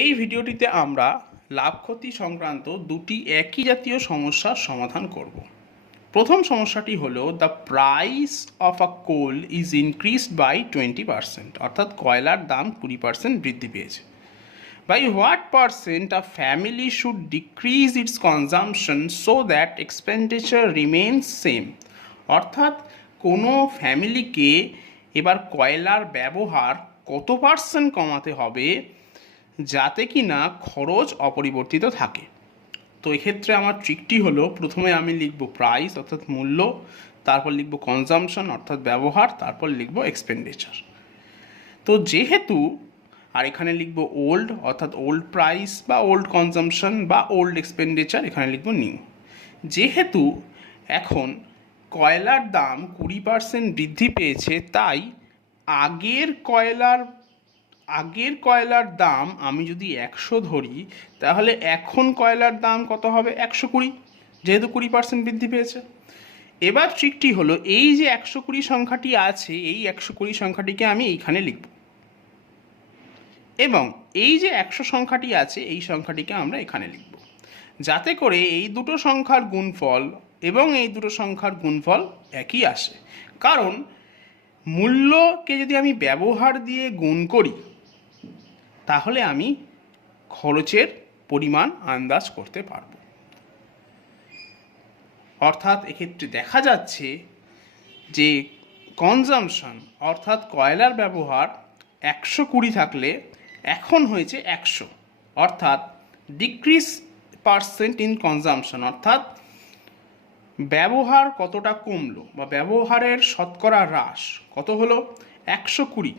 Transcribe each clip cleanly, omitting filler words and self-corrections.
এই ভিডিওটিতে আমরা লাভ ক্ষতি সংক্রান্ত দুটি একই জাতীয় সমস্যার সমাধান করব। প্রথম সমস্যাটি হলো the price of a coal is increased by 20%, অর্থাৎ কয়লার দাম 20% বৃদ্ধি পেয়েছে। By what percent a family should decrease its consumption so that expenditure remains same, অর্থাৎ কোনো ফ্যামিলিকে এবার কয়লার ব্যবহার কত পার্সেন্ট কমাতে হবে যাতে কি না খরচ অপরিবর্তিত থাকে। তো এক্ষেত্রে আমার ট্রিকটি হলো, প্রথমে আমি লিখব প্রাইস অর্থাৎ মূল্য, তারপর লিখব কনজামশন অর্থাৎ ব্যবহার, তারপর লিখব এক্সপেন্ডিচার। তো যেহেতু আর এখানে লিখব ওল্ড অর্থাৎ ওল্ড প্রাইস বা ওল্ড কনজামশন বা ওল্ড এক্সপেন্ডিচার, এখানে লিখব নিউ। যেহেতু এখন কয়লার দাম 20% বৃদ্ধি পেয়েছে, তাই আগের কয়লার দাম আমি যদি 100 ধরি, তাহলে এখন কয়লার দাম কত হবে? 120, যেহেতু 20% বৃদ্ধি পেয়েছে। এবার ট্রিকটি হলো, এই যে 120 সংখ্যাটি আছে, এই 120 সংখ্যাটিকে আমি এইখানে লিখব, এবং এই যে 100 সংখ্যাটি আছে এই সংখ্যাটিকে আমরা এখানে লিখব, যাতে করে এই দুটো সংখ্যার গুণফল এবং এই দুটো সংখ্যার গুণফল একই আসে। কারণ মূল্যকে যদি আমি ব্যবহার দিয়ে গুণ করি, তাহলে আমি খরচের পরিমাণ আন্দাজ করতে পারব। অর্থাৎ এক্ষেত্রে দেখা যাচ্ছে যে কনজামশন অর্থাৎ কয়লার ব্যবহার 120 থাকলে এখন হয়েছে 100, অর্থাৎ ডিক্রিজ পার্সেন্ট ইন কনজামশন, অর্থাৎ ব্যবহার কতটা কমলো বা ব্যবহারের শতকরা হ্রাস কত হলো? 120,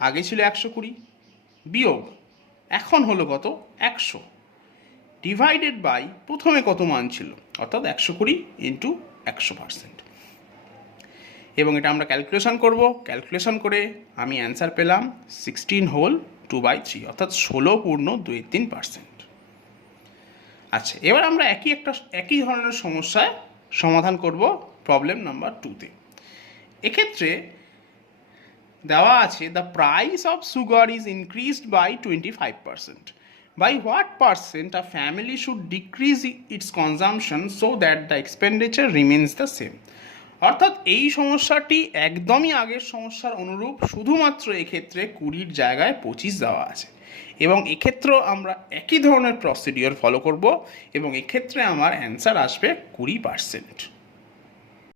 আগে ছিল 120, বিয়োগ এখন হলো কত? 100, ডিভাইডেড বাই প্রথমে কত মান ছিল, অর্থাৎ 120 ইন্টু 100%। এবং এটা আমরা ক্যালকুলেশন করব। ক্যালকুলেশন করে আমি অ্যান্সার পেলাম 16 হোল 2/3, অর্থাৎ 16.23%। আচ্ছা, এবার আমরা একই ধরনের সমস্যায় সমাধান করব প্রবলেম নাম্বার 2তে। এক্ষেত্রে দেওয়া আছে the price of sugar is increased by 25%. By what percent a family should decrease its consumption so that the expenditure remains the same. অর্থাৎ এই সমস্যাটি একদমই আগের সমস্যার অনুরূপ, শুধুমাত্র এক্ষেত্রে 20-র জায়গায় 25 দেওয়া আছে, এবং এক্ষেত্রেও আমরা একই ধরনের প্রসিডিওর ফলো করব, এবং এক্ষেত্রে আমার অ্যান্সার আসবে 20%।